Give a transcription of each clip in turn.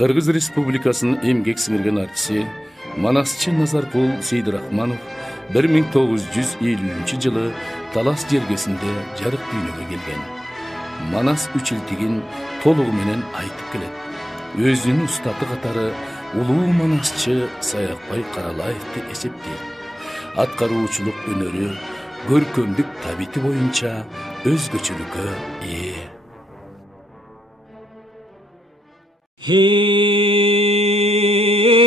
Кыргыз Республикасынын эмгек сиңирген артиси Манасчы Назаркул Сейдирахманов 1950-жылы Талас жергесинде жарык дүйнөгө келген. Манас үчилтигин толугу менен айтып келет. Өзүнүн устаты катары улуу манасчы Саякбай Каралаевди эсептейт. Аткаруучулук өнөрү, көркөмдүк табити боюнча өзгөчөлүккө ээ.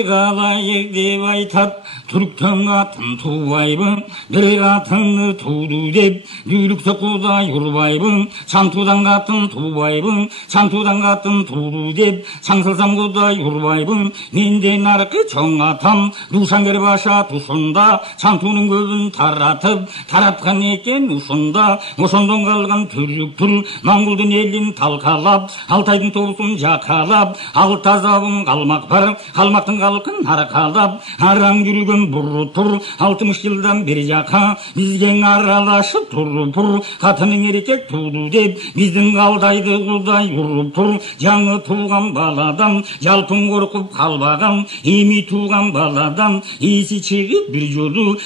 Қалайық деп айтат, түріктің атын туайбын, бір қатынны туду деп, дүйлікті құдай ұрбайбын, шантудан қатын тубайбын, шантудан қатын туду деп, шаңсылсам құдай ұрбайбын, менден арқы чоң атам, душангер баша тұсында, шантуның көбін таратып, таратқан екен ұшында, ошондон қалған түрік тұр, Моңғолдың елін талқалап, Алтайдың тобысын жақалап, ал тазабың қалмақ бар, қалмақтың қалқын арқалап, араң жүрген бұры тұр, 60 жылдан бері жақа, бізген аралашып тұрып тұр, қатының ерекек туды деп, біздің қалдайды құдай ұрып тұр, жаңы туған баладан, жалпын қорқып қалбаған, еми туған баладан, есі чегіп бір жолы,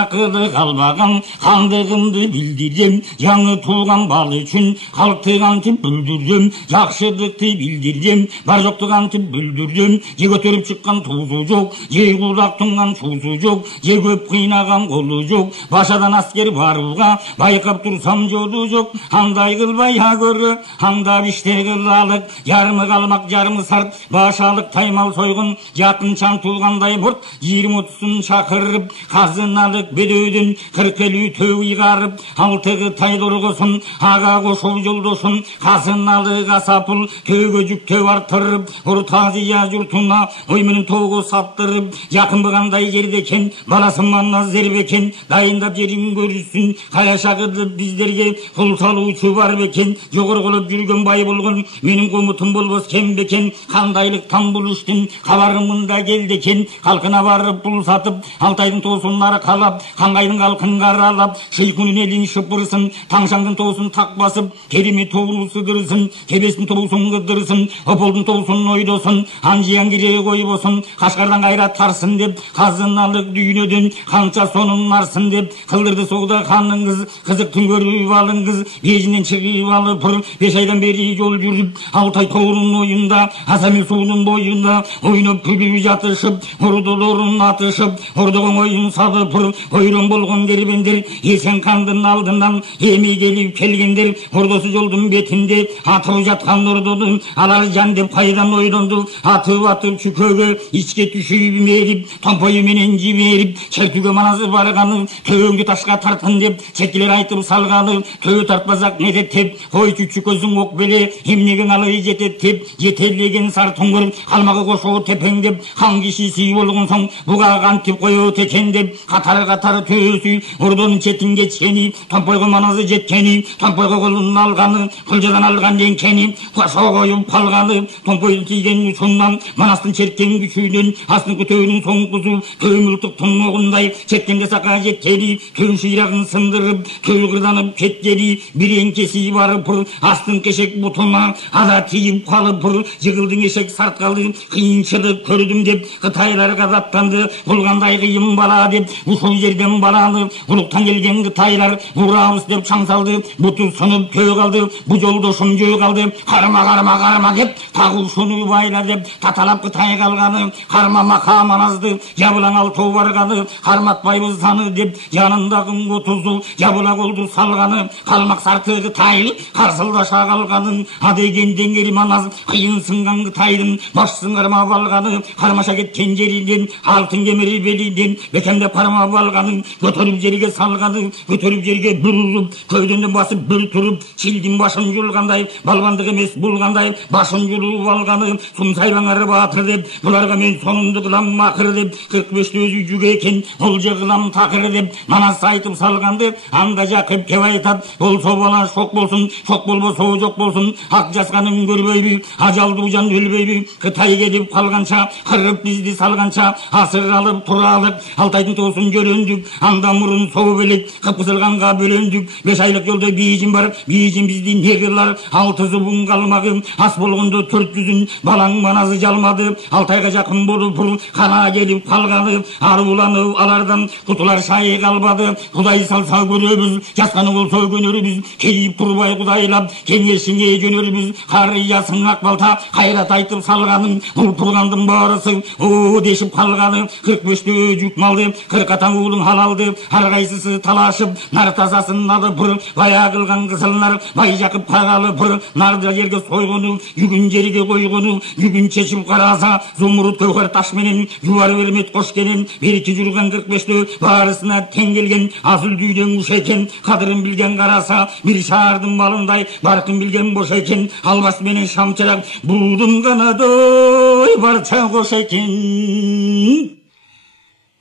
ақылы қалбаған, қандығымды білдірем, жаңы туған бал үшін, халықты қантып бүлдірем, жақшылықты білдірем, бар жоқты қантып бүлдірем, же көтеріп шыққан тузу жоқ, же құлақ тұнған шузу жоқ, же көп қинаған қолы жоқ, башадан аскер баруға байқап тұрсам жолы жоқ, андай қылбай көрі, аңдап іште қылалық, жарымы қалмақ, жарымы сарт, башалық таймал сойғын, жатын шан туғандай бұрт, 20-30-ын шақырып, қазыналық бедеуден 40-50 төй қарып, алтығы тайдырғысын, аға қошыл жолдысын, қазыналық асапыл, төге жүк төй артырып, ұртазия жұртына ойменен тоғы саптырып, жақын бұғандай жердекен, баласы манназ зербекен, дайындап жерін көрсін, қаяшағыды біздерге құл салушы бар бекен, жоғыр қылып жүрген бай болғын, менің қомытым болбас кем бекен, қандайлықтан бұл үштін, қабарымында келдекен, қалқына барып бұл сатып, Алтайдың тоғысынлары қалап, қаңғайдың қалқын қаралап, шейкүнін елін шыпырсын, таңшаңдың тоғысын тақ басып, кереме тоғыру сыдырсын, кебесін тоғысын қыдырсын, ополдың тоғысын ойдосын, анжиян кере қойбосын, Қашқардан қайрат тарсын деп, қазыналық дүйнеден қанша соның нарсын деп, қылдырды соғда ханның қызықтың көріп алың қыз, бежінен шығып алып ұр, 5 айдан бері жол жүріп, Алтай тоғырын ойында, Асамел суының бойында, ойнап күліп жатышып, ұрдылырын атышып, ұрдығын ойын садып ұр, ойран болған дербендер, есен қандың алдынан, еме келіп келгендер, ұрдысы жолдың бетінде, атып жатқан ұрдыдың, алар жан деп қайдан ойданды, атып шүкөге, içке түшіп меріп, томпойы менен жіберіп, шертуге маназы барғаны, төңге ташқа тартын деп, шеккелер айтып салғаны, төй тартпазақ нетет теп, қой чүкші көзің оқ беле, емнеген алы жетет теп, жетелеген сар тұңғыр, қалмағы қошу тепен деп, қан кишisi болғын соң, бұғаған теп қойы текен деп, қатары төсі, ұрдың четінге чені, томпойғы маназы жеткені, томпойғы қолын алғаны, құлжадан алған енкені, қошу қойып қалғаны, томпойды тиген ұшыннан, манастың четкен күшінен, астың көтеуінің соңқызу, көмілтік тұңғындай, четкенде сақа жеткені, төң ширағын сындырып, төй қырданып кеткені, бір енкесі барып ұр, астың кешек бұтына, ада тиіп қалып ұр, жығылдың ешек сарт қалды, қиыншылық көрдім деп, қытайлар қазаптанды, ұлғандай қиым бала деп, ұшыл жерден баланы, ұлықтан келген қытайлар, ұрамыз деп шаңсалды, бұты сынып төй қалды, бұл жолды шын жөй қалды, қарма деп, тағы шыны байла деп, таталап қытай қалғаны, қарма мақа маназды, жабылаң алтау барғаны, қарматпайбыз саны деп, жанындағын отызу, жабыла қолды салғаны, қалмақ сартығы тайыл, қарсылдаша қалғанын, адеген денгері маназ, қиын сынған қытайдың, башсын қарма балғаны, қармаша кеткен жерінен, алтын кемері белінен, бекемде парма балғанын, көтеріп жерге салғаны, көтеріп жерге бір ұрып, көйденді басып бір тұрып, шилдің башын жұлғандай, балбандық емес бұлғандай, башын жұлып алғаны, сұм сайбаңары батыр деп, бұларға мен сонымды қылам мақыр деп, 45 көшті өзі жүге екен, ол жығылам тақыры деп Манас айтып салғанды, анда жақып кеп айтады, болса бала шоқ болсын, шоқ болбаса жоқ болсын, ақ жасқаның көрбейбі, ажалды жан өлбейбі, Қытай келіп қалғанша, қырып бізді салғанша, асыр алып, тұра алып, Алтайдың тосын жөрендік, анда мұрын соу белек, қып-қысылғанға бөлендік, 5 айлық жолда бейжім бар, бейжім бізді не қылар, 6 зұбын қалмағым, ас болғынды 400-ін, балаң маназы жалмады, Алтайға жақын болып бұр, қана келіп қалғаны, аруланып алардан құтылар шайы қалбады, Құдай салса көребіз, жасқаны болса көнеріміз, кейіп тұрбай құдайлап, кеңесіңе жөнеріміз, қариясың ақбалта, қайрат айтып салғаның, ұл тұрғандың барысы, о дешіп қалғаны, 45-ті жүк малды, 40 атан ұлың халалды, арғайсысы талашып, нар тазасын алып бұр, бая қылған қысылнар, бай жақып қағалы бұр, нарды жерге сойғыну, жүгін жерге қойғыну, жүгін чешіп қараса, зумруд көкер ташменен, жуар вермет қошкенен, береке жүрген 45-ті барысына тең келген, асыл дүйден ұш екен, қадырын білген қараса, бір шардың балындай, барқын білген бош екен, албас менен шамчырақ, будым ғанадай барша қош екен.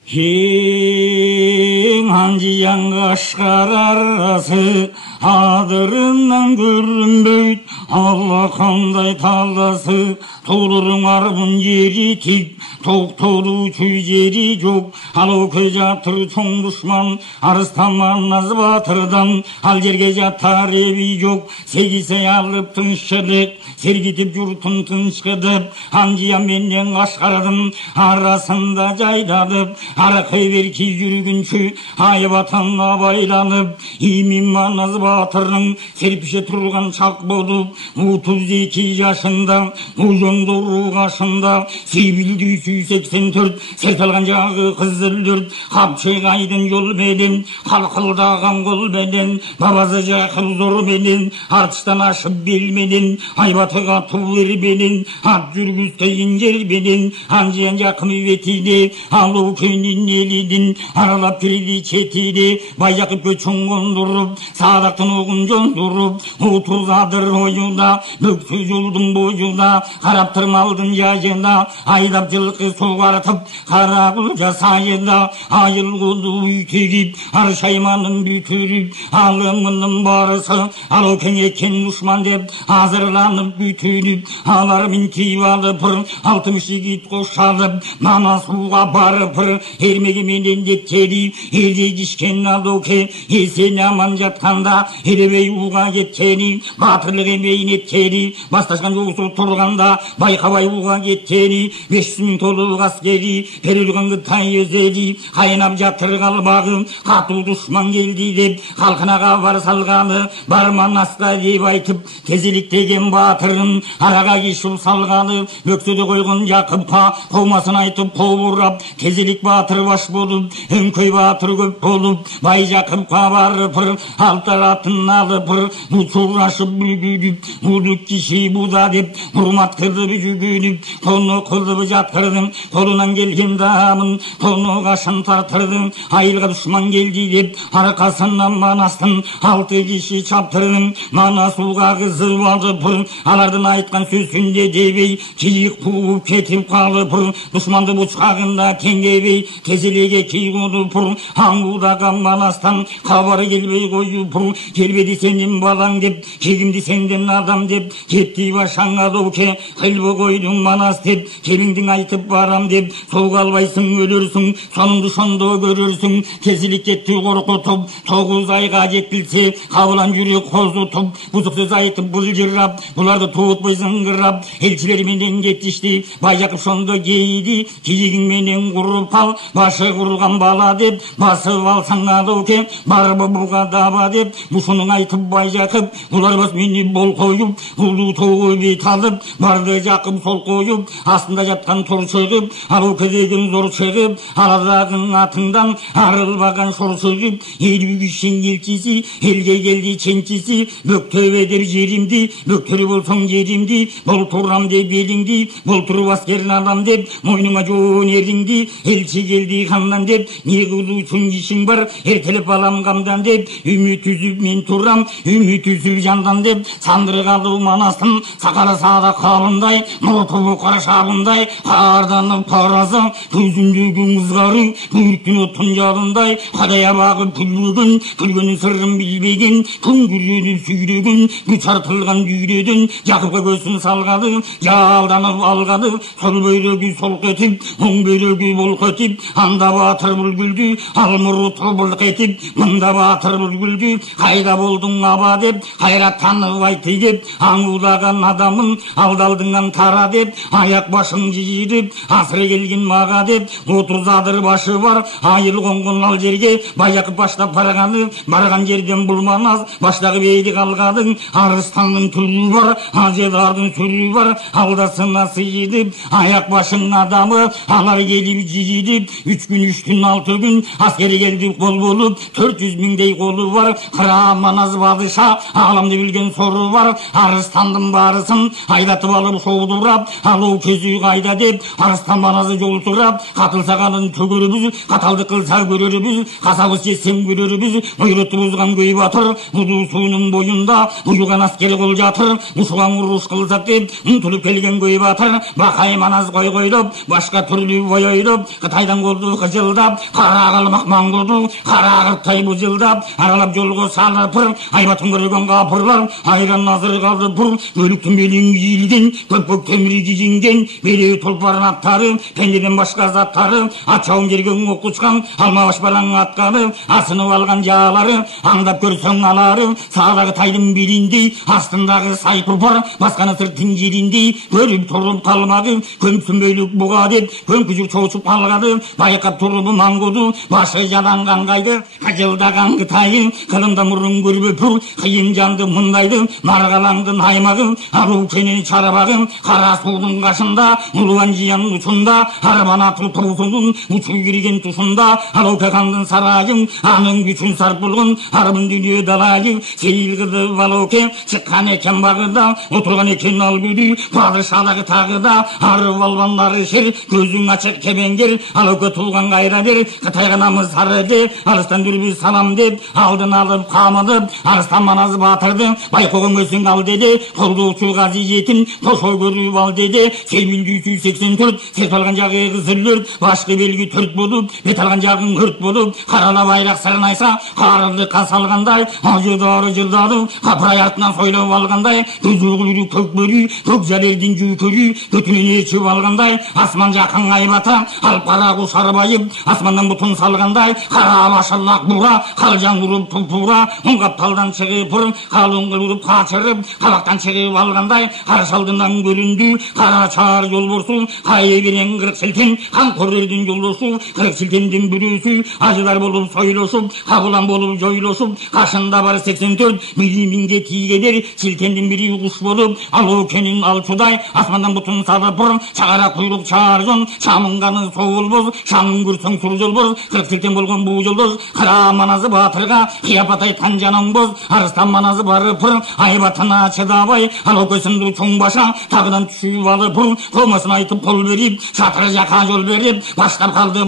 Ең анжияңға ашқар арасы, адырынан көрінбейді, Алла қандай талдасы, толырың арбын жері тек, тоқтолу чүй жері жоқ, ал өке жатыр чоң дұшман, арыстаман наз батырдан, ал жерге жатар еби жоқ, сегісе алып тыншыдық, сергетіп жұртын тыншыдып, анжия менен ашқардың арасында жайдадып, арқай берки жүргінші, айбатанға байланып, имин маназ батырның серпіше тұрған шақ болып, 32 жашында, ұжыңды ұрғашында, Сибилді 184, серт алған жағы қызылдырд, қапшығайдың жол беден, қалқылдаған қол беден, бабазы жақыл зор беден, артыстан ашып белменен, айбатыға тұлыр беден, ат жүргізтейін жер беден, анжиян жақын ветиде, алу көнін еледін, аралап кірді четиде, бай жақып көчің қондырып, садақтың оғын жондырып, отырғадыр ойында, бүкті жолдың бойында, қарап тұрмалдың жайында, айдап жылқы соғартып, қарағыл жасайында, айылғылы үйтегіп, аршайманың бүтіріп, алымының барысы, алу кеңекен ұшман деп, азырланып бүтіріп, алармен киіп алып, 60 жігіт қошалып, мана суға барып, ермегі менен деттері, елде кішкен алуке, есен аман жатқанда, еребей уға кеттені, батырлық емейін еттері, басташқан жоғысы тұрғанда, байқабай уға кеттені, 500 мың толық аскері, перілген Қытай өзері, қайнап жатыр қалбағым, қатыл дұшман келді деп, қалқынаға бар салғаны, барман аста деп айтып, кезелік деген батырын, араға кешіп салғаны, бөкседі қойғын жақыпқа, қомасын айтып қобырап, кезелік батыр баш болып, өңкөй батыр көп болып, бай жақыпқа барып, алтар атын алып, ұшырашып бүгініп, ұлық кеші бұда деп, ұрмат қылып жүгініп, қоны қылып жатқырдым, қолынан келген дамын, қоны қашын тартырдым, айылға дұшман келді деп, арқасынан манастың, 6 кеші чаптырдым, мана суға қызып алып, алардың айтқан сөзінде дебей, киік қуып кетіп қалып, дұшманды бұшқағында теңгебей, кезелеге кей қонып, аңғудағы манастан хабары келбей қойып, келбеді сенен балаң деп, кегімді сенден адам деп, кетті башаңа доке, қылбы қойдың манас деп, келіңдің айтып барам деп, соға албайсың өлерсің, соныңды сонды көрерсің, кезелік кетті қорқытып, 9 айға жетілсе, қабылан жүрек қозытып, бұзық сөз айтып бұлжырап, бұларды туытпайсың қырап, елшілер менен кетішті, бай жақып сонды кейді, киігің менен құрып қал, башы құрылған бала деп, басып алсаң адоке, барбы бұға даба деп, бұшының айтып бай жақып, бұлар бас мені бол қойып, бұлды тоғы бет алып, барды жақып сол қойып, астында жатқан тұр шығып, алу кедеген зор шығып, аладағын атыңдан арылбаған шор шығып, елі үшін елчisi, елге келді ченчisi, бөктөбе деп жерімді, бөктөрі болсаң жерімді, бол тұрам деп еліңді, бол тұрып аскерін адам деп, мойныңа жоғын еріңді, елші келді ханнан деп, не қылу үшін ешің бар, ертеліп алам қамдан деп, үміт үзіп мен турам үміт үзіп жандан деп сандырғалы манастың сақалы сада қалындай нұртыбы қара шабындай қарданып таразы көзіндегі мұзғары бөріктің отын жадындай қадая бағып күлгеннің сырын білбеген күн күреніп сүйреген күч артылған дүйреден жақыпқа көзін салғады жалданып алғады сол бөрегі солқ етіп оң бөрегі болқ етіп анда батыр бүлгілді ал мұрты бұлқ етіп мында батыр бүлгілді қайда болдың аба деп қайраттанып айты деп аңылдаған адамын алдалдыңнан тара деп аяқ башың жиіріп асыры келген маға деп 30 адыр башы бар айыл қонған ал жерге баяқып баштап барған жерден бұл манас баштағы бейді қалғадың арыстанның түрі бар ажедардың түрі бар алдасына сыйдып аяқ башың адамы алар келіп жиіріп 3 күн 3 түн 6 күн аскері келді қол болып 400 мыңдей қолы бар қыра манас бадыша аламды білген соры бар арыстандың барысын айдатып алып шоудырап алу кезі қайда деп арыстан маназы жол сұрап қатылсағанын төгеріміз қаталды қылса көреріміз қасабыз жесем көреріміз бұйрыты бұзған көй батыр бұду суының бойында бұйылған аскер қол жатыр мұшылан ұрыс қылсақ деп ұмтылып келген көй батыр бақай маназ қойдып башқа түрлі бояйдып қытайдан қолды қыжылдап қара қалмақ маңғырды қара қыртай бұзылдап аралап жолға салыпыр айбатын көрген қапырлар айран назыр қалды бұр өліктің белең иілген көк темір киінген белеу тұлпарын аттары пендеден башқа заттары ат жауын жерген оқ ұшқан алмабаш балаң атқаны асынып алған жалары аңдап көрсең алары сағдағы тайдың беліндей астындағы сай тұлпар басқаны сырттың жеріндей көріп тұрып қалмады көмсін бөлік бұға деп көмкіжік шошып қалғады байқап тұрып маңғуды башы жаланған қайды қажылдаған қытайы қылымда мұрын көрбепір қиын жанды мұндайды марғалаңдың аймағы ару кенен шарабағы қара судың қашында ұлуан жиян ұшында арман атыл тұлсудың ұшу кірген тұсында алаукақандың сарайың аның күшін сарпылғын армын дүние далайы сейілгіді балауке шыққан екен бағыда отырған екен албүді падышалығы тағыда арып албанлары шер көзің ашық кебеңгер алауке тұлған қайра бер қытайға намыз сары деп арыстан дүрбі салам деп алдын алып қамыдып арыстан маназы батырды байқоғын көсің ал деді қолды ұшу ғази жетім тошой көріп ал деді сейбілді 184 сет алған жағы қызырлыр башқы белгі түрт болып бет алған жағың өрт болып қарала байрақ сырнайса қарылды қасалғандай ажыдары жылдады қапырай артынан сойлап алғандай көзі құйры көк бөрі көк жәлердің жүкірі көтінен ешіп алғандай асман жақын айбата алып қара құс арбайып асманнан бұтын салғандай қара машаллақ бұра қалжан ұрып тұлпура ұңғап талдан шығып ұр қалың қылып қашырып қабақтан шығып алғандай қара шалдынан көрінді қара чар жол борсу қайы берен қырық сілтен қан көрердің жолдосу қырық сілтенден бүресу ажыдар болып сойлосып қабылан болып жойлосып қашында бар 84 милиминге тиге бер сілтенден бірі құш болып алу кенін алшудай асмандан бұтын салып ұр шағара құйрық чаржон шамынғаны соғыл боз шамын көрсең сұр жол боз қырық сілтен болған бұл жолдоз қара маназы батырға қияпат айтқан жаның боз арыстан маназы барып ұр айбатына шыдабай алу көсімді чоң баша тағыдан түсіп алып ұр қомасын айтып қол беріп шатыры жақа жол беріп баштап қалды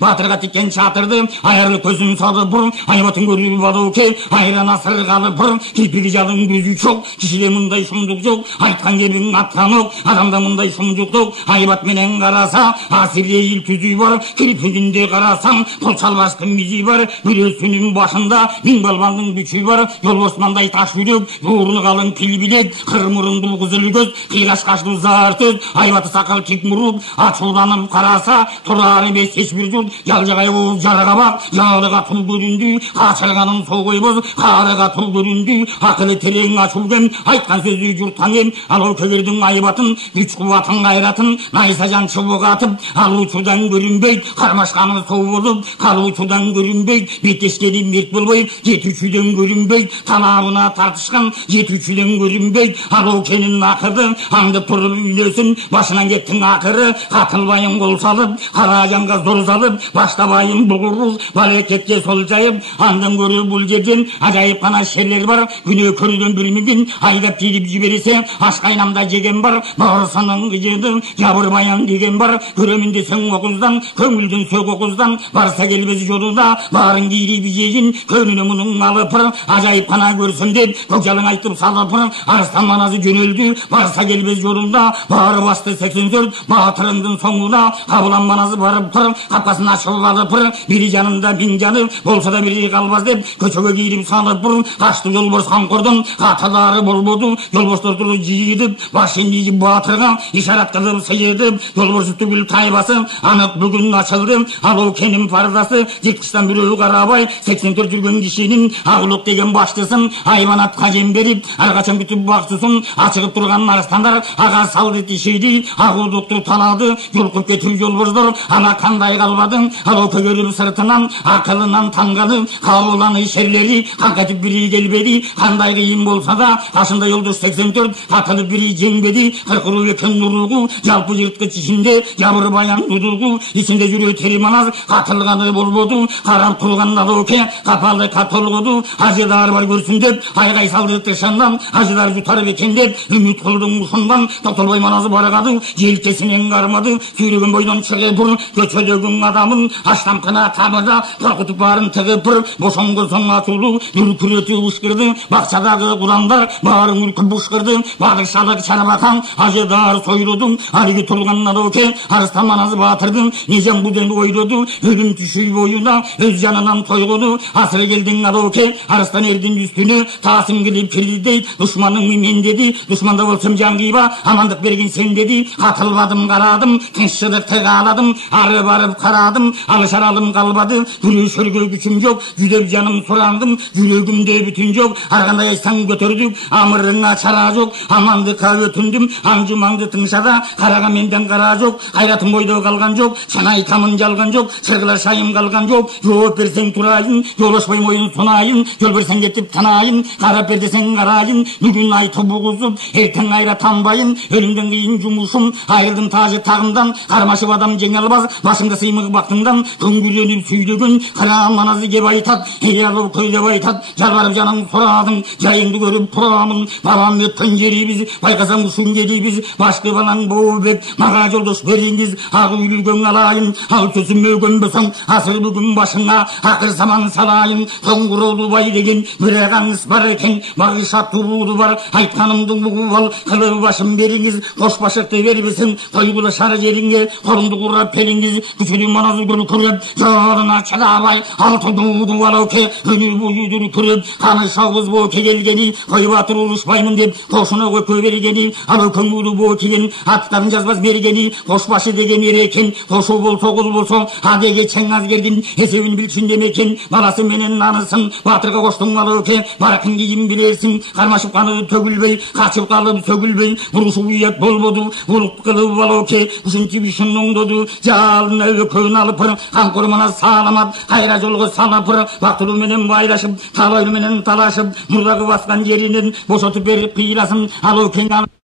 батырға теккен шатырды аярлы көзін салып ұр айбатын көріп алуке айран асыр қалып ұр кепілі жалың көзі жоқ кішіде мұндай сұмдық жоқ айтқан кебің атқан оқ адамда мұндай сұмдық жоқ айбатменен қараса асирейіл түзі бар кірпігінде қарасаң қол шалбастың мизі бар бүресінің башында мың балбандың күші бар жол османдай таш жүрек жуырны қалың піл билет қыр мұрынды қызыл көз қиғаш қашты зар сөз айбаты сақал кек мұрып ашуланып қараса тұрар емес ешбір жұрт жалжағай болып жараға бақ жарыға тұл көрінді қашырғаның соғой боз қарыға тұл көрінді ақылы терең ашулген айтқан сөзі жұрттан ем алау көгердің айбатын күш қуатын қайратын найса жан шыбық атып алушудан көрінбейді қармашқаны сау болып қалушудан көрінбейді беттескені мерт болбай жетушіден көрінбейді талабына тартышқан жетушіден көрінбейді алау кенін ақырды аңды тұрып үйлесін башынан кеттің ақыры қатылбайын қол салып қара жанға зор салып баштабайын бұғырыз балекетке сол жайып андан көрі бұл жерден ажайып қана шерлер бар күні көрден білмеген айдап тиіп жібересе аш қайнамда жеген бар бауырсының жеді жабыр баян деген бар көремін десең оқыздан көңілден сөк оқыздан барса келбес жолуда барын киіп жейін көніне мұның Көкжалың алыпыр, ажайып қана көрсін деп, көкжалың айтып салыпыр, арыстан маназы жөнелді, барса келбес жолында, бары басты 84, батырыңдың соңына, қабылан маназы барып тұр, қапқасын ашып алыпыр, бірі жанында bin жанып, болса да бірі қалбаз деп, көшеге киіріп салыпыр, қашты жолборс қанқырдың, қаталары болбоду, жолборстар тұры жиідіп, башын жиіп батырға, ишарат қылып сыйыдып, жолборсы түгіл тайбасы, анық бүгін ашылды, алу кенім пардасы, жеткіштен біреу қарабай, 84 жүрген кишенің, ағылық деген баштысын, айбанат қажен беріп, арқачан күтіп бақтысын, ашығып тұрған арыстандар, аға салды тишейді, ағылдықты талады, жолқып кетіп жолбордар, ана қандай қалбадың, алу көгеріп сыртынан, ақылынан таңғаны, қабыланы шерлері, қанқатып бірі келбеді, қандай қиын болса да, қашында yoldaş 84, қатылып бірі жеңбеді, қырқыру екен нұруғу, жалпы жыртқыч ішінде, жабыр баян ұдырғу, ішінде жүрі тереманаз, қатылғаны болбоду, қарап тұрған налоке, қапалы қатылғыду, ажыдар бар көрсін деп, айғай салды тышаннан, ажыдар жұтарып екен деп, үміт қылдың ұшындан, тоқталбай маназы барағады, желкесінен қармады, сүйреген бойдан шығып бұр, көчелегің адамын, аштан қына тамыда, қорқытып барын тығып бұр, бошонғы соң атулу, дүркіреті ұшқырды, бақшадағы құландар, барын үркіп ұшқырды, бағышалық шарабақан, ажыдар сойрудың, алығы тұрған налоке, арыстан маназы батырдың, незен бұден ойрыды, өлім түші бойына, өз жанынан тойғыды, асыры келдің налоке, арыстан ердің үстіні, тасым келіп кірді дейді, дұшманың мен деді, дұшманда болсам жаңғиба, амандық берген сен деді, қатылбадым қарадым, тыншылықты қаладым, ары барып қарадым, алышаралым қалбады, күресерге күшім жоқ, жүдеп жаным сұрандым, жүрегімде бүтін жоқ, арғандай айтсаң көтердік, амырыңа шара жоқ, амандыққа өтіндім, аңжымаңды тыңшада, қараға менден қара жоқ, қайратым бойда қалған жоқ, шана айтамын жалған жоқ, сырғылар шайым қалған жоқ, жауап берсең тұрайын, жолашпай мойын сонайын, жол берсең кетіп танайын, қарап бер десең қарайын, бүгін айтып бұғызып, ертең айра танбайын, өлімден кейін жұмысым, айырдым тажы тағымдан, қармашып адам жеңелбаз, басымда сыймық бақтыңдан, күнгүленіп сүйдеген, қара маназы кеп айтат, алып көйлеп айтат, жалбарып жаның сұрадың, жайыңды көріп тұрамын, бабам өткен жерибіз, байқасам ұшын жерибіз, башқы балаң боубек, маға жолдаш беріңіз, ақ үйлігің алайын, ал сөзім өгенбесің, асыр бүгін башыңа, ақыр саман салайын, тоңғыролу бай деген, бір ағаңыз бар екен, бағыша тұруды бар, айтқанымдың бұғы бол, қылып башым беріңіз, қош башықты бербесін, қойғылы шары жеріңе, қорымды құрап келіңіз, күшілі маназы күні көріп, жолына чадабай, алты дуды балауке, үні бойыдыр күріп, қаны шауыз боке келгені, қой батыр ұлышпаймын деп, қошына көке бергені, алау көңілі бокеген, аттарын жазбас бергені, қошбашы деген ерекен, қошу бол соғыл болса, адеге чәң аз керген, есеуін білсін демекен, баласы менен нанысын, батырға қоштың алауке, барақын кейін білерсің, қармашып қаны төгілбей, қачып қалып сөгілбей, бұрышы ұят болбоду, ұлық қылып балауке, үшінші бішін оңдоду, жалын әуі көн алыпыр, қанқұрмана саламат, қайра жолғы салапыр, бақтыру менен байлашып, талайлы менен талашып, мұрдағы басқан жерінен босатып беріп қиыласым, алау кең алып.